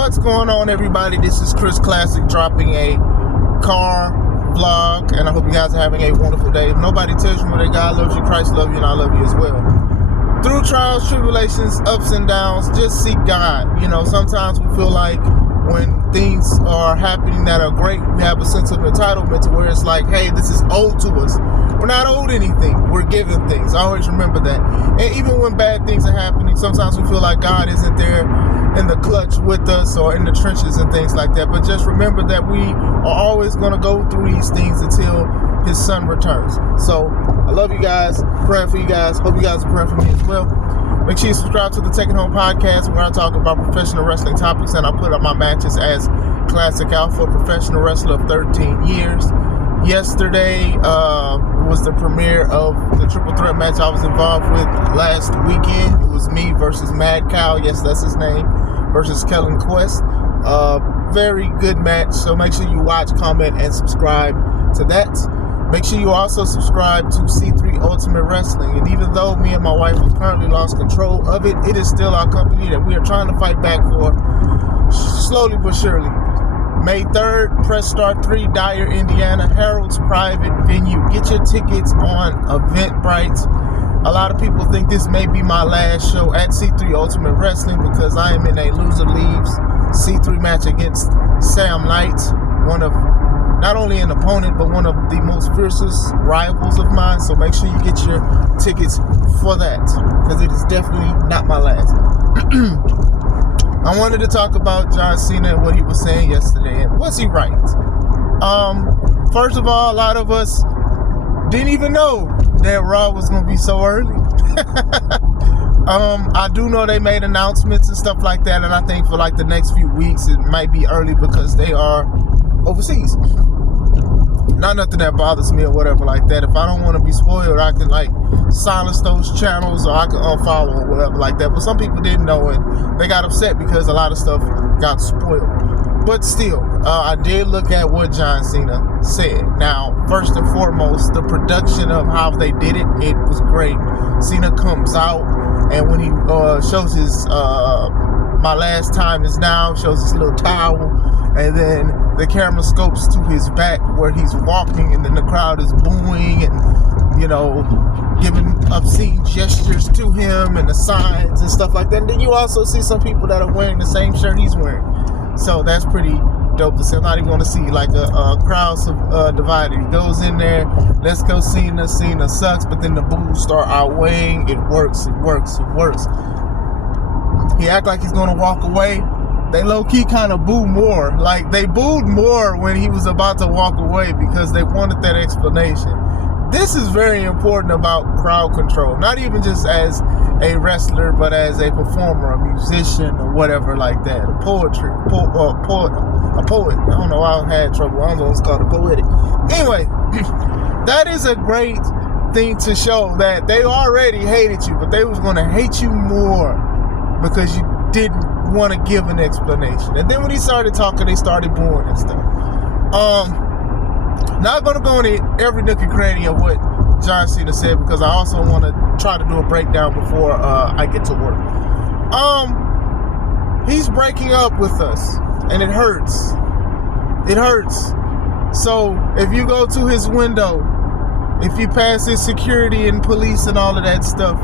What's going on, everybody? This is Chris Classic dropping a car vlog, and I hope you guys are having a wonderful day. If nobody tells you that God loves you, Christ loves you, and I love you as well. Through trials, tribulations, ups and downs, just seek God. You know, sometimes we feel like when things are happening that are great, we have a sense of entitlement to where it's like, hey, this is owed to us. We're not owed anything. We're given things. I always remember that. And even when bad things are happening, sometimes we feel like God isn't there in the clutch with us or in the trenches and things like that. But just remember that we are always going to go through these things until His Son returns. So I love you guys. Praying for you guys. Hope you guys are praying for me as well. Make sure you subscribe to the Taking Home podcast, where I talk about professional wrestling topics, and I put up my matches as Classic Alpha, professional wrestler of 13 years. Yesterday was the premiere of the triple threat match I was involved with last weekend. It was me versus Mad Cow, yes, that's his name, versus Kellen Quest. Very good match, so make sure you watch, comment, and subscribe to that. Make sure you also subscribe to C3 Ultimate Wrestling. And even though me and my wife have currently lost control of it, it is still our company that we are trying to fight back for, slowly but surely. May 3rd, Press Start 3, Dyer, Indiana, Harold's private venue. Get your tickets on Eventbrite. A lot of people think this may be my last show at C3 Ultimate Wrestling because I am in a loser leaves C3 match against Sam Knight, one of not only an opponent, but one of the most fiercest rivals of mine. So make sure you get your tickets for that, because it is definitely not my last. I wanted to talk about John Cena and what he was saying yesterday. And was he right? First of all, a lot of us didn't even know that Raw was going to be so early. I do know they made announcements and stuff like that, and I think for like the next few weeks it might be early because they are overseas. Not nothing that bothers me or whatever like that. If I don't want to be spoiled, I can like silence those channels, or I can unfollow or whatever like that. But some people didn't know, and they got upset because a lot of stuff got spoiled. But still, I did look at what John Cena said. Now, first and foremost, the production of how they did it, it was great. Cena comes out, and when he shows his "My Last Time Is Now," shows his little towel, and then the camera scopes to his back where he's walking, and then the crowd is booing and, you know, giving obscene gestures to him and the signs and stuff like that. And then you also see some people that are wearing the same shirt he's wearing. So that's pretty dope to see. I'm not even going to see like a crowd divided. He goes in there, let's go Cena, Cena sucks, but then the boos start outweighing. It works. He act like he's going to walk away. They low-key kind of boo more. Like, they booed more when he was about to walk away because they wanted that explanation. This is very important about crowd control. Not even just as a wrestler, but as a performer, a musician, or whatever like that. A poet. I don't know why I had trouble. I don't know what's called poetic. Anyway, that is a great thing to show that they already hated you, but they was going to hate you more because you didn't want to give an explanation. And then when he started talking, they started booing and stuff. Not going to go into every nook and cranny of what John Cena said, because I also want to try to do a breakdown before I get to work. He's breaking up with us, and it hurts. It hurts. So if you go to his window, if you pass his security and police and all of that stuff,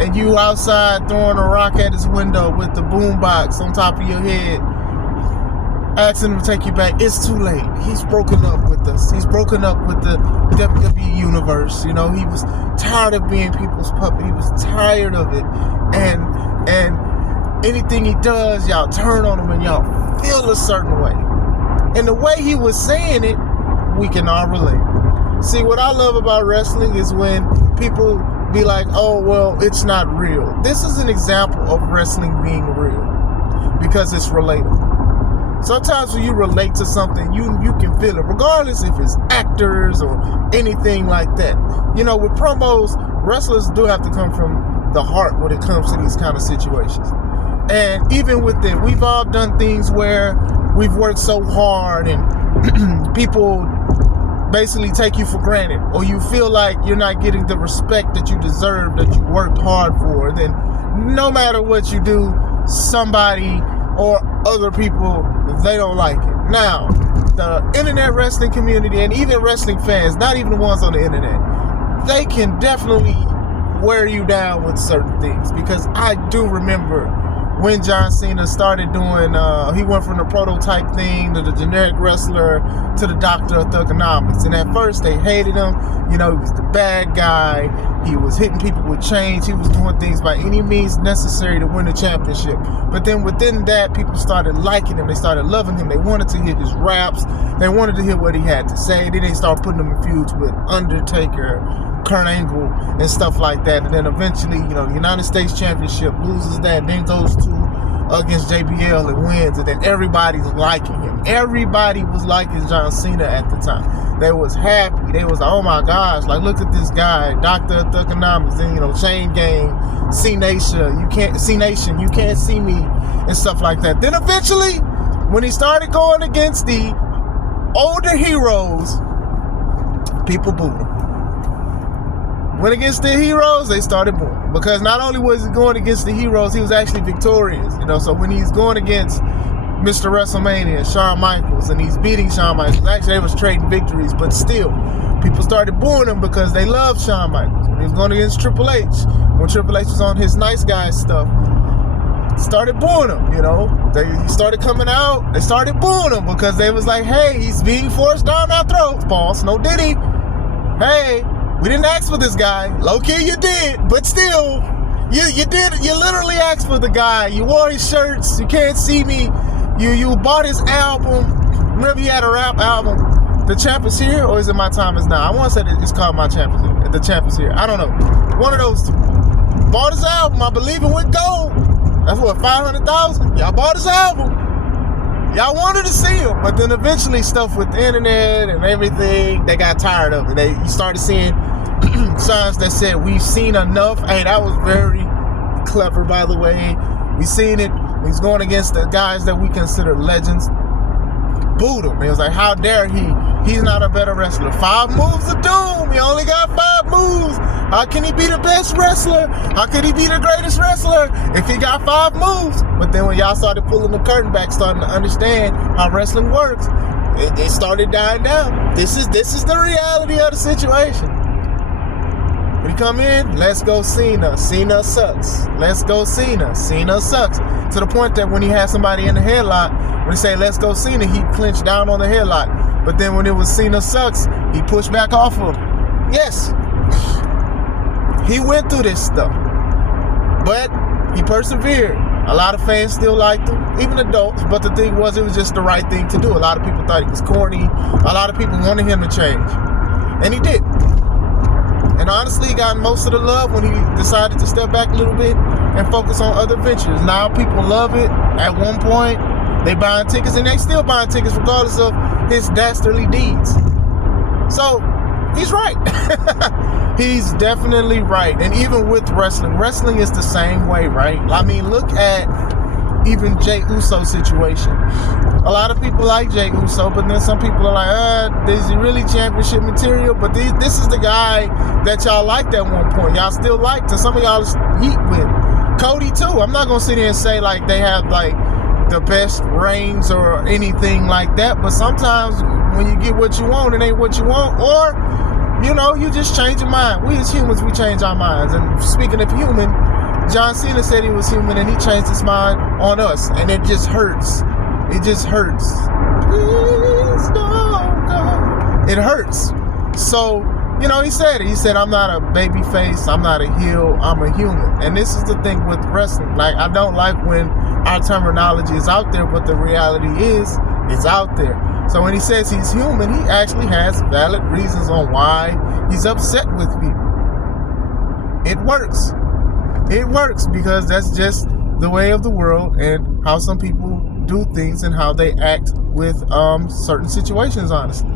and you outside throwing a rock at his window with the boombox on top of your head, asking him to take you back, it's too late. He's broken up with us. He's broken up with the WWE universe. You know, he was tired of being people's puppet. He was tired of it. And anything he does, y'all turn on him and y'all feel a certain way. And the way he was saying it, we can all relate. See, what I love about wrestling is when people be like, oh, well, it's not real. This is an example of wrestling being real because it's relatable. Sometimes when you relate to something, you can feel it, regardless if it's actors or anything like that. You know, with promos, wrestlers do have to come from the heart when it comes to these kind of situations. And even with them, we've all done things where we've worked so hard and people basically take you for granted, or you feel like you're not getting the respect that you deserve, that you worked hard for. Then no matter what you do, somebody or other people, they don't like it. Now, the internet wrestling community and even wrestling fans, not even the ones on the internet, they can definitely wear you down with certain things, because I do remember when John Cena started doing, he went from the prototype thing to the generic wrestler to the doctor of thugonomics. And at first they hated him. You know, he was the bad guy. He was hitting people with chains. He was doing things by any means necessary to win the championship. But then within that, people started liking him. They started loving him. They wanted to hear his raps. They wanted to hear what he had to say. Then they started putting him in feuds with Undertaker, Kurt Angle, and stuff like that. And then eventually, you know, the United States Championship, loses that, then goes to against JBL and wins, and then everybody's liking him. Everybody was liking John Cena at the time. They was happy. They was like, oh my gosh, like, look at this guy, Dr. Thugonomics, and, you know, Chain Gang, C-Nation, you can't see me, and stuff like that. Then eventually, when he started going against the older heroes, people booed him. Went against the heroes, they started booing. Because not only was he going against the heroes, he was actually victorious. You know, so when he's going against Mr. WrestleMania, Shawn Michaels, and he's beating Shawn Michaels, actually they was trading victories, but still, people started booing him because they loved Shawn Michaels. When he was going against Triple H, when Triple H was on his nice guy stuff, started booing him, you know. He started coming out, they started booing him because they was like, hey, he's being forced down our throats, boss. No diddy. Hey, we didn't ask for this guy. Low-key, you did, but still, you did. You literally asked for the guy. You wore his shirts. You can't see me. You bought his album. Remember, he had a rap album. The Champ Is Here, or is it My Time Is Now? I want to say that it's called My Champ Is Here. The Champ Is Here. I don't know. One of those two. Bought his album. I believe it went gold. That's what, 500,000. Y'all bought his album. Y'all wanted to see him, but then eventually stuff with the internet and everything, they got tired of it. You started seeing signs that said, we've seen enough. Hey, that was very clever, by the way. We seen it. He's going against the guys that we consider legends. Booed him. It was like, how dare he? He's not a better wrestler. 5 moves of doom. He only got 5 moves. How can he be the best wrestler? How could he be the greatest wrestler if he got 5 moves? But then when y'all started pulling the curtain back, starting to understand how wrestling works, it started dying down. This is the reality of the situation. When you come in, let's go Cena. Cena sucks. Let's go Cena. Cena sucks. To the point that when he had somebody in the headlock, when he say let's go Cena, he clinched down on the headlock. But then when it was Cena sucks, he pushed back off of him. Yes. He went through this stuff. But he persevered. A lot of fans still liked him, even adults. But the thing was, it was just the right thing to do. A lot of people thought he was corny. A lot of people wanted him to change. And he did. And honestly, he got most of the love when he decided to step back a little bit and focus on other ventures. Now people love it. At one point, they buying tickets, and they still buying tickets regardless of his dastardly deeds. So, he's right. He's definitely right. And even with wrestling is the same way, right? I mean, look at even Jey Uso's situation. A lot of people like Jey Uso, but then some people are like, is he really championship material? But this is the guy that y'all liked at one point. Y'all still liked, and some of y'all heat with. Cody too. I'm not gonna sit here and say like they have like the best reigns or anything like that, but sometimes when you get what you want, it ain't what you want, or you know, you just change your mind. We as humans, we change our minds. And speaking of human, John Cena said he was human, and he changed his mind on us, and it just hurts. It just hurts. Please don't go. It hurts. So, you know, he said it. He said, I'm not a baby face. I'm not a heel. I'm a human. And this is the thing with wrestling. Like, I don't like when our terminology is out there, but the reality is, it's out there. So when he says he's human, he actually has valid reasons on why he's upset with people. It works. It works because that's just the way of the world and how some people do things and how they act with certain situations, honestly.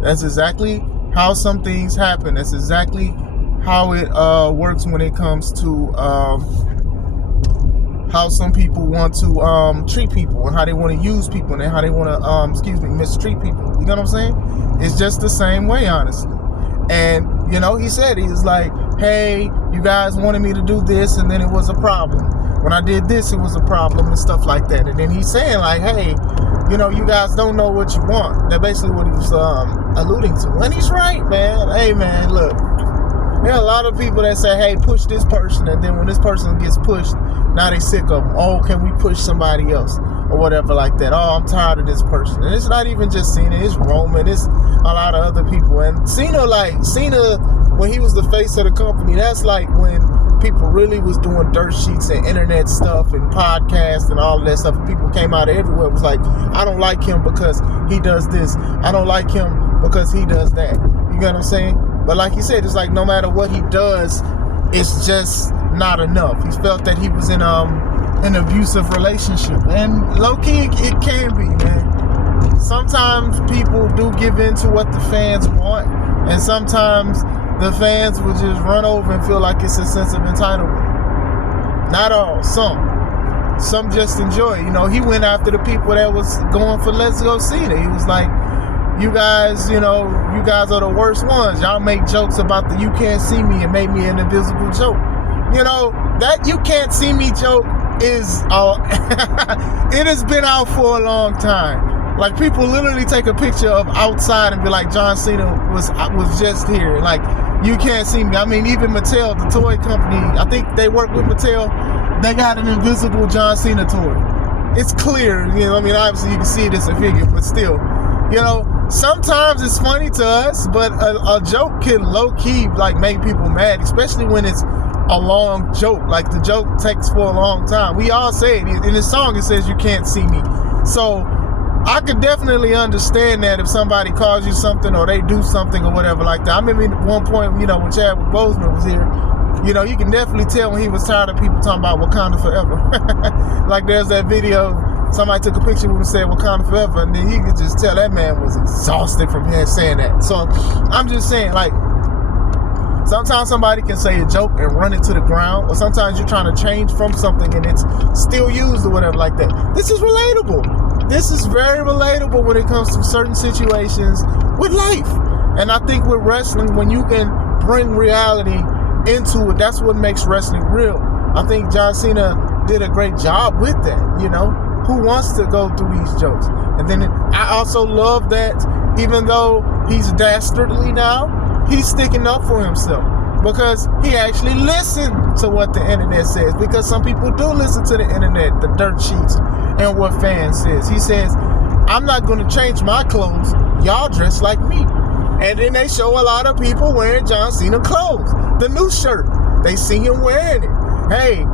That's exactly how some things happen. That's exactly how it works when it comes to how some people want to treat people and how they want to use people and how they want to, mistreat people. You know what I'm saying? It's just the same way, honestly. And, you know, he said, he was like, hey, you guys wanted me to do this, and then it was a problem. when I did this, it was a problem and stuff like that. And then he's saying like, hey, you know, you guys don't know what you want. That's basically what he was alluding to. And he's right, man. Hey, man, look. There are a lot of people that say, hey, push this person. And then when this person gets pushed, now they sick of them. Oh, can we push somebody else? Or whatever like that. Oh, I'm tired of this person. And it's not even just Cena. It's Roman. It's a lot of other people. And Cena, when he was the face of the company, that's like when people really was doing dirt sheets and internet stuff and podcasts and all of that stuff. People came out of everywhere. It was like, I don't like him because he does this. I don't like him because he does that. You get what I'm saying? But like he said, it's like no matter what he does, it's just not enough. He felt that he was in an abusive relationship. And low-key, it can be, man. Sometimes people do give in to what the fans want. And sometimes the fans will just run over and feel like it's a sense of entitlement. Not all, some. Some just enjoy it. You know, he went after the people that was going for Let's Go Cena. He was like, you guys, you know, you guys are the worst ones. Y'all make jokes about the you can't see me and made me an invisible joke. You know, that you can't see me joke is, it has been out for a long time. Like, people literally take a picture of outside and be like, John Cena was just here. Like, you can't see me. I mean, even Mattel, the toy company, I think they work with Mattel, they got an invisible John Cena toy. It's clear, you know, I mean, obviously you can see it as a figure, but still, you know, sometimes it's funny to us, but a joke can low-key, like, make people mad, especially when it's a long joke. Like, the joke takes for a long time. We all say it. In the song, it says, you can't see me. So, I could definitely understand that if somebody calls you something or they do something or whatever like that. I remember at one point, you know, when Chadwick Boseman was here, you know, you can definitely tell when he was tired of people talking about Wakanda forever. Like, there's that video, somebody took a picture with him and said Wakanda forever, and then you could just tell that man was exhausted from him saying that. So, I'm just saying, like, sometimes somebody can say a joke and run it to the ground, or sometimes you're trying to change from something and it's still used or whatever like that. This is relatable. This is very relatable when it comes to certain situations with life. And I think with wrestling, when you can bring reality into it, that's what makes wrestling real. I think John Cena did a great job with that, you know. Who wants to go through these jokes? And then I also love that even though he's dastardly now, he's sticking up for himself because he actually listened to what the internet says, because some people do listen to the internet, the dirt sheets, and what fans says. He says, I'm not going to change my clothes. Y'all dress like me. And then they show a lot of people wearing John Cena clothes. The new shirt, they see him wearing it. Hey,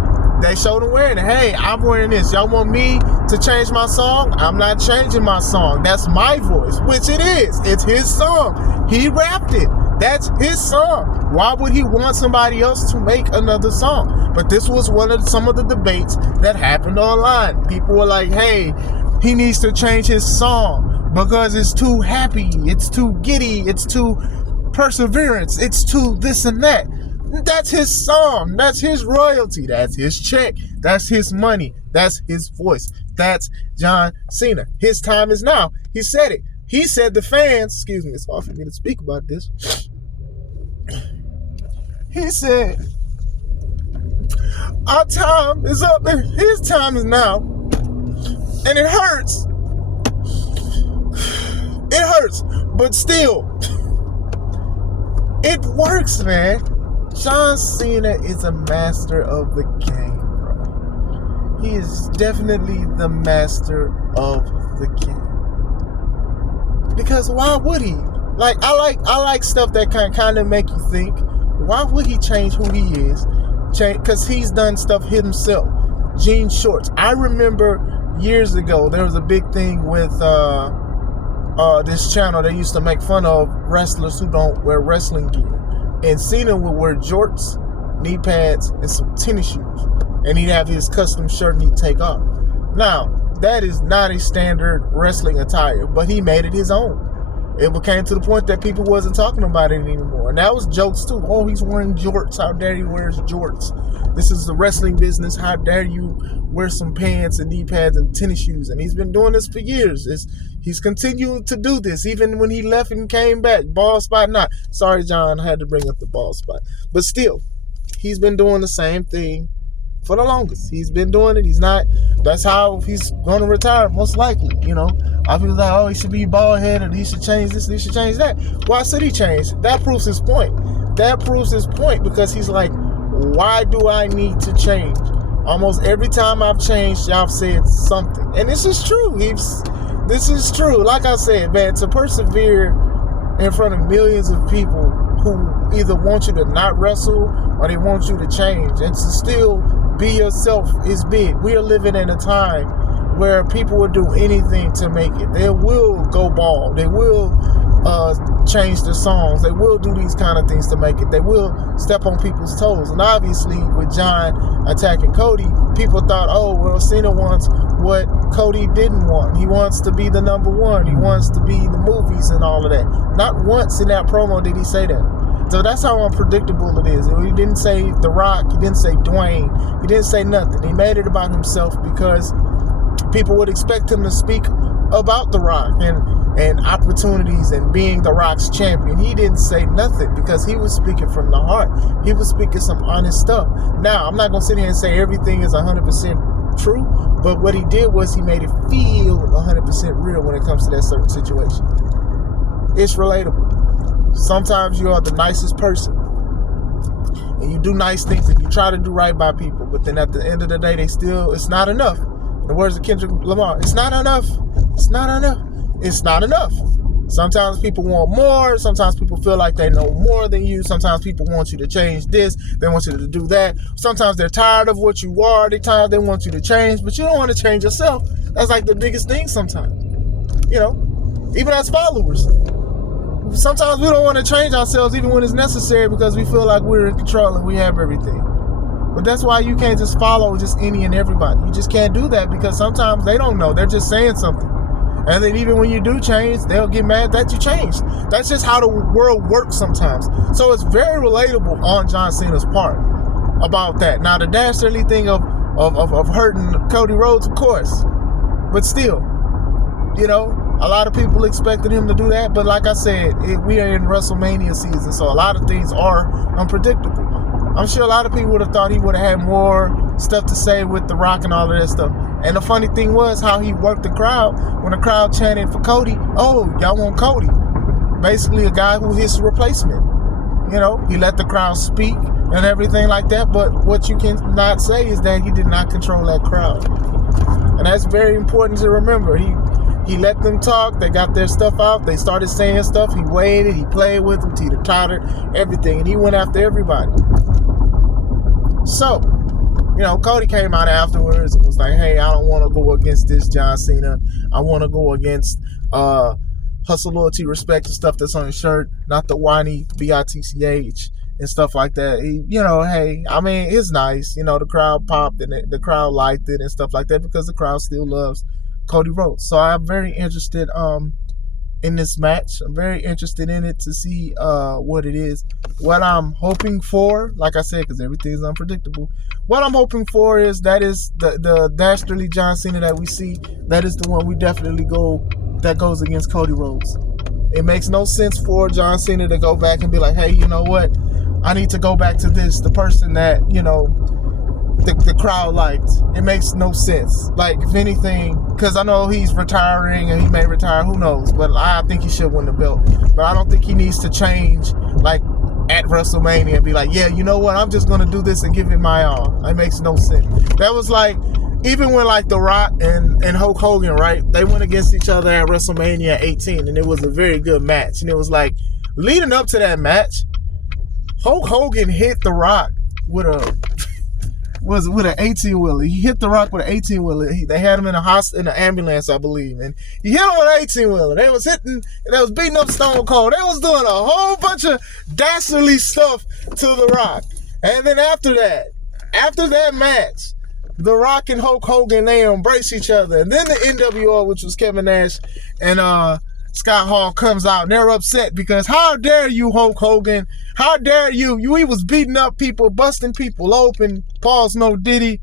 they showed him wearing it. Hey, I'm wearing this. Y'all want me to change my song? I'm not changing my song. That's my voice, which it is. It's his song. He rapped it. That's his song. Why would he want somebody else to make another song? But this was some of the debates that happened online. People were like, hey, he needs to change his song because it's too happy, it's too giddy, it's too perseverance, it's too this and that. That's his song. That's his royalty. That's his check. That's his money. That's his voice. That's John Cena. His time is now. He said it. He said the fans, excuse me, it's hard for me to speak about this. He said, our time is up and his time is now. And it hurts. It hurts. But still, it works, man. John Cena is a master of the game, bro. He is definitely the master of the game. Because why would he? Like, I like stuff that can kind of make you think. Why would he change who he is? Because he's done stuff himself. Jean shorts. I remember years ago there was a big thing with this channel. They used to make fun of wrestlers who don't wear wrestling gear. And Cena would wear jorts, knee pads, and some tennis shoes. And he'd have his custom shirt and he'd take off. Now, that is not a standard wrestling attire, but he made it his own. It became to the point that people wasn't talking about it anymore. And that was jokes too. Oh, he's wearing jorts. How dare he wears jorts? This is the wrestling business. How dare you wear some pants and knee pads and tennis shoes? And he's been doing this for years. He's continuing to do this, even when he left and came back. Ball spot not. Sorry, John, I had to bring up the ball spot. But still, he's been doing the same thing for the longest. He's been doing it. He's not. That's how he's going to retire, most likely. You know, a lot of people like, oh, he should be bald headed. He should change this. He should change that. Why should he change? That proves his point. That proves his point because he's like, why do I need to change? Almost every time I've changed, y'all have said something, and this is true. This is true. Like I said, man, to persevere in front of millions of people who either want you to not wrestle or they want you to change, and to still be yourself is big. We are living in a time where people will do anything to make it. They will go bald. They will change their songs. They will do these kind of things to make it. They will step on people's toes. And obviously, with John attacking Cody, people thought, oh, well, Cena wants what Cody didn't want. He wants to be the number one. He wants to be in the movies and all of that. Not once in that promo did he say that. So that's how unpredictable it is. He didn't say The Rock. He didn't say Dwayne. He didn't say nothing. He made it about himself because people would expect him to speak about The Rock and opportunities and being The Rock's champion. He didn't say nothing because he was speaking from the heart. He was speaking some honest stuff. Now, I'm not going to sit here and say everything is 100% true, but what he did was he made it feel 100% real when it comes to that certain situation. It's relatable. Sometimes you are the nicest person and you do nice things and you try to do right by people, but then at the end of the day, it's not enough. In the words of Kendrick Lamar, it's not enough. It's not enough. It's not enough. Sometimes people want more. Sometimes people feel like they know more than you. Sometimes people want you to change this. They want you to do that. Sometimes they're tired of what you are. They want you to change, but you don't want to change yourself. That's like the biggest thing sometimes. You know, even as followers. Sometimes we don't want to change ourselves even when it's necessary because we feel like we're in control and we have everything. But that's why you can't just follow just any and everybody. You just can't do that because sometimes they don't know. They're just saying something. And then even when you do change, they'll get mad that you changed. That's just how the world works sometimes. So it's very relatable on John Cena's part about that. Now, the dastardly thing of hurting Cody Rhodes, of course. But still, you know, a lot of people expected him to do that. But like I said, we are in WrestleMania season. So a lot of things are unpredictable. I'm sure a lot of people would have thought he would have had more stuff to say with The Rock and all of that stuff. And the funny thing was how he worked the crowd when the crowd chanted for Cody. Oh, y'all want Cody. Basically a guy who's his replacement. You know, he let the crowd speak and everything like that. But what you cannot say is that he did not control that crowd. And that's very important to remember. He let them talk. They got their stuff out. They started saying stuff. He waited. He played with them. Teeter-tottered. Everything. And he went after everybody. So, you know, Cody came out afterwards and was like, hey, I don't want to go against this John Cena. I want to go against hustle, loyalty, respect, and stuff that's on his shirt, not the whiny BITCH and stuff like that. You know, hey, I mean, it's nice. You know, the crowd popped and the crowd liked it and stuff like that because the crowd still loves Cody Rhodes. So I'm very interested in this match. I'm very interested in it to see what it is. What I'm hoping for, like I said, because everything is unpredictable, what I'm hoping for is that is the dastardly John Cena that we see. That is the one we definitely goes against Cody Rhodes. It makes no sense for John Cena to go back and be like, hey, you know what? I need to go back to this, the person that, you know, the crowd liked. It makes no sense. Like, if anything, because I know he's retiring and he may retire, who knows, but I think he should win the belt. But I don't think he needs to change, like, at WrestleMania and be like, yeah, you know what, I'm just going to do this and give it my all. It makes no sense. That was like, even when, like, The Rock and Hulk Hogan, right, they went against each other at WrestleMania 18, and it was a very good match. And it was like, leading up to that match, Hulk Hogan hit The Rock with an 18-wheeler. He hit The Rock with an 18-wheeler. They had him in an ambulance, I believe, and he hit him with an 18-wheeler. They was beating up Stone Cold. They was doing a whole bunch of dastardly stuff to The Rock. And then after that match, The Rock and Hulk Hogan, they embrace each other. And then the NWO, which was Kevin Nash and Scott Hall, comes out, and they're upset because how dare you, Hulk Hogan? How dare you? He was beating up people, busting people open. Paul's no Diddy.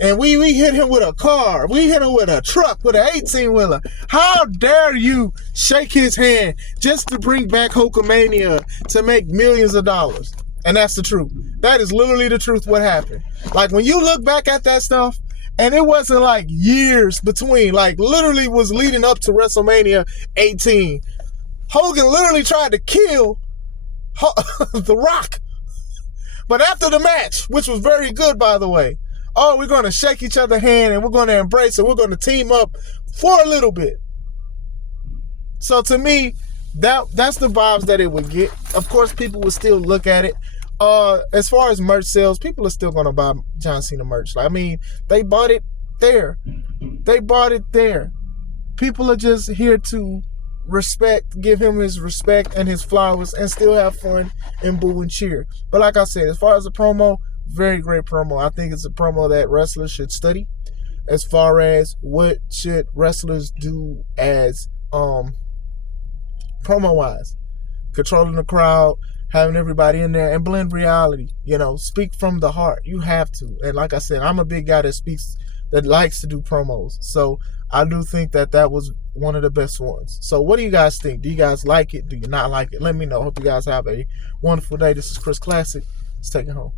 And we hit him with a car. We hit him with a truck, with an 18-wheeler. How dare you shake his hand just to bring back Hulkamania to make millions of dollars? And that's the truth. That is literally the truth what happened. Like when you look back at that stuff, and it wasn't like years between, like literally was leading up to WrestleMania 18. Hogan literally tried to kill The Rock. But after the match, which was very good, by the way, oh, we're going to shake each other's hand and we're going to embrace it. We're going to team up for a little bit. So to me, that's the vibes that it would get. Of course, people would still look at it. As far as merch sales, people are still going to buy John Cena merch. I mean, they bought it there. They bought it there. People are just here to give him his respect and his flowers and still have fun and boo and cheer. But like I said, as far as the promo, very great promo. I think it's a promo that wrestlers should study as far as what should wrestlers do as promo-wise. Controlling the crowd, having everybody in there, and blend reality. Speak from the heart. You have to. And like I said, I'm a big guy that likes to do promos. So I do think that was one of the best ones. So what do you guys think? Do you guys like it? Do you not like it? Let me know. Hope you guys have a wonderful day. This is Chris Classic. Let's take it home.